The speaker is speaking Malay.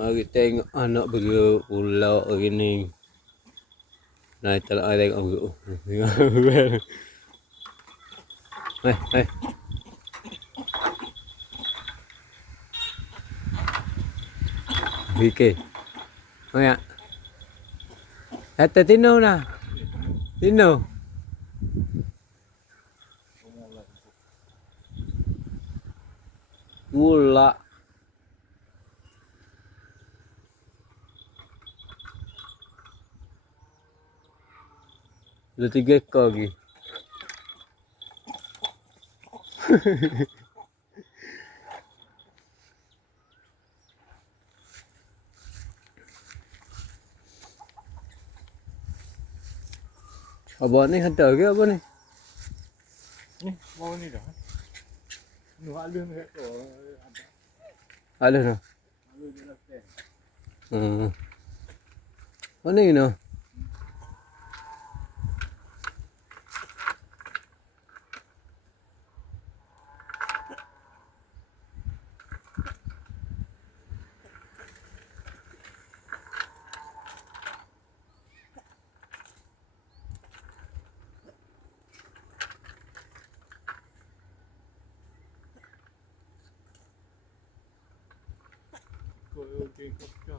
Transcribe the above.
Mari tengok anak bergerak pula hari ni. Naik tak ada tengok bergerak. Hai. Okey. Maya. Kata Tino nah. Tino. Gula. Ada 3 ekor lagi. Abang ni hantar ke apa ni? Ni, mau ni dah. Nu alun ke tu ada. Ada no. Alun dia lepeh. Mana ni no? Kau okey kau.